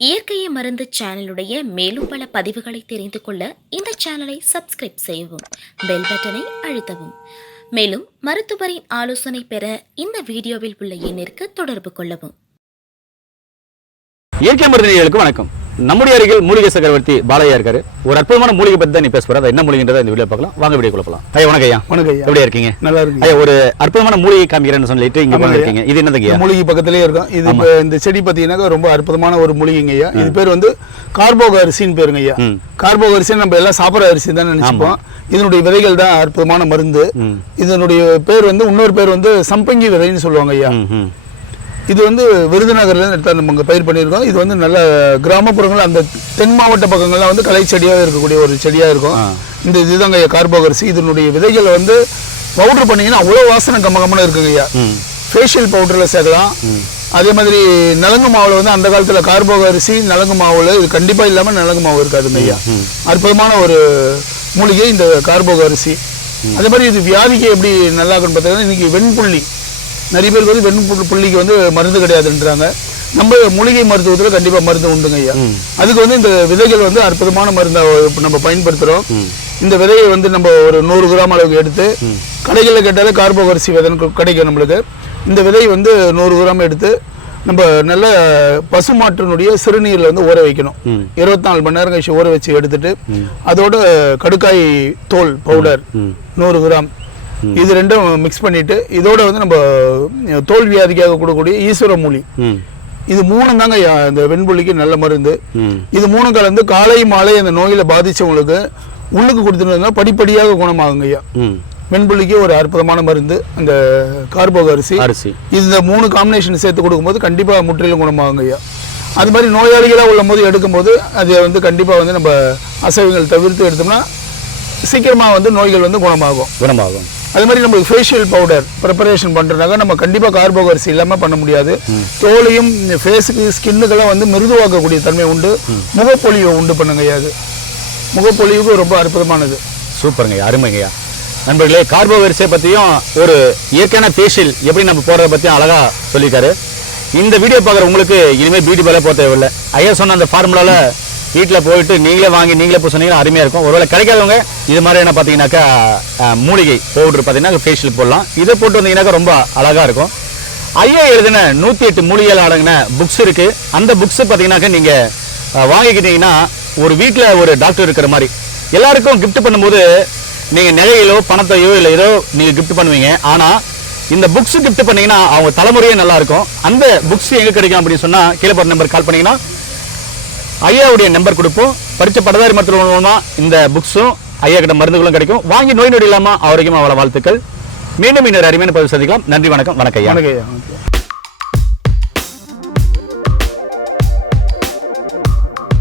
இயற்கையை மருந்து சேனலுடைய மேலும் பல பதிவுகளை தெரிந்து கொள்ள இந்த சேனலை சப்ஸ்கிரைப் செய்யவும், பெல் பட்டனை அழுத்தவும். மேலும் மருத்துவரின் ஆலோசனை பெற இந்த வீடியோவில் உள்ள எண்ணிற்கு தொடர்பு கொள்ளவும். இயற்கை மருந்துகளுக்கு வணக்கம். நம்முடைய அருகில் மூலிகை சக்கரவர்த்தி பாலையா இருக்காரு. ஒரு அற்புதமான மூலிகை பத்தி தான் நீ பேச போற. என்ன மூலிகைன்றதை இந்த வீடியோ பார்க்கலாம். வாங்க வீடியோ குழப்பலாம். ஐயா வணக்கம். ஐயா வணக்கம். ஐயா எப்படி இருக்கீங்க? நல்லா இருக்கு. ஐயா ஒரு அற்புதமான மூலிகை காமிக்கிறேன்னு சொல்லிட்டு இங்க பண்ணிருக்கீங்க. இது என்னதுங்க ஐயா? மூலிகை பக்கத்திலேயே இருக்கும். இது இப்ப இந்த செடி பாத்தீங்கன்னா ரொம்ப அற்புதமான ஒரு மூலிகைங்க ஐயா. இது பேர் வந்து கார்போக அரிசின்னு பேருங்க ஐயா. கார்போக அரிசி நம்ம எல்லாம் சாப்பிட்ற அரிசி தான் நினைச்சுப்போம். இதனுடைய விதைகள் தான் அற்புதமான மருந்து. இதனுடைய பேர் வந்து இன்னொரு பேர் வந்து சம்பங்கி விதைன்னு சொல்லுவாங்க ஐயா. இது வந்து விருதுநகர்ல எடுத்து நம்ம பயிர் பண்ணியிருக்கோம். இது வந்து நல்ல கிராமப்புறங்கள், அந்த தென் மாவட்ட பக்கங்கள்லாம் வந்து களை செடியாக இருக்கக்கூடிய ஒரு செடியாக இருக்கும். இந்த இதுதாங்க ஐயா கார்போக அரிசி. இதனுடைய விதைகள் வந்து பவுடர் பண்ணீங்கன்னா அவ்வளோ வாசனை கம்மகமான இருக்குங்க ஐயா. ஃபேஷியல் பவுடரில் சேர்க்கலாம். அதே மாதிரி நலங்கு மாவில் வந்து அந்த காலத்தில் கார்போக அரிசி நலங்கு மாவில் இது கண்டிப்பாக இல்லாமல் நலங்கு மாவு இருக்காதுங்க ஐயா. அற்புதமான ஒரு மூலிகை இந்த கார்போக அரிசி. அதே மாதிரி இது வியாதிக்கு எப்படி நல்லா இருக்குன்னு பார்த்தீங்கன்னா, இன்னைக்கு வெண்புள்ளி நிறைய பேருக்கு வந்து வெண்புள்ளிக்கு வந்து மருந்து கிடையாதுன்றாங்க. நம்ம மூலிகை மருத்துவத்தில் கண்டிப்பாக மருந்து உண்டுங்க ஐயா. அதுக்கு வந்து இந்த விதைகள் வந்து அற்புதமான மருந்தை நம்ம பயன்படுத்துகிறோம். இந்த விதையை வந்து நம்ம ஒரு 100 கிராம் அளவுக்கு எடுத்து, கடைகளில் கேட்டாலே கார்போக அரிசி விதை கிடைக்கும் நம்மளுக்கு. இந்த விதையை வந்து 100 கிராம் எடுத்து நம்ம நல்ல பசுமாட்டினுடைய சிறுநீரில் வந்து ஊற வைக்கணும். 24 மணி நேரம் கழிச்சு ஊற வச்சு எடுத்துட்டு, அதோட கடுக்காய் தோல் பவுடர் 100 கிராம் இது ரெண்டும் மிக்ஸ் பண்ணிட்டு, இதோட வந்து நம்ம தோல் வியாதிக்காக கொடுக்கக்கூடிய ஈஸ்வர மூலி, இது 3 தாங்க இந்த வெண்புள்ளிக்கு நல்ல மருந்து. இது 3 கலந்து காலை மாலை அந்த நோயில பாதிச்சவங்களுக்கு உள்ளுக்கு கொடுத்துருந்தா படிப்படியாக குணமாகுங்க ஐயா. வெண்புள்ளிக்கு ஒரு அற்புதமான மருந்து அந்த கார்போக அரிசி. இந்த 3 காம்பினேஷன் சேர்த்து கொடுக்கும்போது கண்டிப்பா முற்றிலும் குணமாகுங்க ஐயா. அது மாதிரி நோயாளிகளாக உள்ள போது எடுக்கும்போது அது வந்து கண்டிப்பா வந்து நம்ம அசைவங்கள் தவிர்த்து எடுத்தோம்னா சீக்கிரமா வந்து நோய்கள் வந்து குணமாகும். அது மாதிரி நம்ம ஃபேஷியல் பவுடர் ப்ரிப்பரேஷன் பண்ணுறதுனால நம்ம கண்டிப்பாக கார்போக அரிசி இல்லாமல் பண்ண முடியாது. தோலையும் ஃபேஸுக்கு ஸ்கின்னுக்கெல்லாம் வந்து மிருதுவாக்கக்கூடிய தன்மை உண்டு. முகப்பொலிவை உண்டு பண்ணுங்கய்யா. அது முகப்பொலிவுக்கு ரொம்ப அற்புதமானது. சூப்பருங்கய்யா, அருமைங்கய்யா. நண்பர்களே, கார்போக அரிசியை பற்றியும் ஒரு இயற்கையான ஃபேஷியல் எப்படி நம்ம போடுறத பற்றியும் அழகாக சொல்லியிருக்காரு. இந்த வீடியோ பார்க்குற உங்களுக்கு இனிமேல் பியூட்டி பார்லர் போக தேவையில்லை. ஐயா சொன்ன அந்த ஃபார்முலாவில் வீட்டில் போயிட்டு நீங்களே வாங்கி நீங்களே இப்போ சொன்னீங்கன்னா அருமையாக இருக்கும். ஒருவேளை கிடைக்காதவங்க இது மாதிரி என்ன பார்த்தீங்கன்னாக்கா மூலிகை பவுடர் பார்த்தீங்கன்னா ஃபேஷியல் போடலாம். இதை போட்டு வந்தீங்கன்னாக்கா ரொம்ப அழகாக இருக்கும். ஐயா எழுதின 108 மூலிகைகள் அடங்கின புக்ஸ் இருக்குது. அந்த புக்ஸ் பார்த்தீங்கன்னாக்கா நீங்கள் வாங்கிக்கிட்டீங்கன்னா ஒரு வீட்டில் ஒரு டாக்டர் இருக்கிற மாதிரி. எல்லாருக்கும் கிஃப்ட் பண்ணும்போது நீங்கள் நகையிலோ பணத்தையோ இல்லை ஏதோ நீங்கள் கிஃப்ட் பண்ணுவீங்க. ஆனால் இந்த புக்ஸ் கிஃப்ட் பண்ணீங்கன்னா அவங்க தலைமுறையே நல்லா இருக்கும். அந்த புக்ஸ் எங்கே கிடைக்கும் அப்படின்னு சொன்னால் கீழே போகிற நம்பர் கால் பண்ணிங்கன்னா ஐயாவுடைய நம்பர் கொடுப்போம். படித்த பட்டதாரி மருத்துவ மூலமா இந்த புக்ஸும் ஐயா கிட்ட மருந்துகளும் கிடைக்கும். வாங்கி நோய் நொடி இல்லாமல் ஆரோக்கியமாக வாழ வாழ்த்துக்கள். மீண்டும் இன்னொரு அருமையான பதிவு சந்திக்கலாம். நன்றி, வணக்கம். வணக்கம் ஐயா.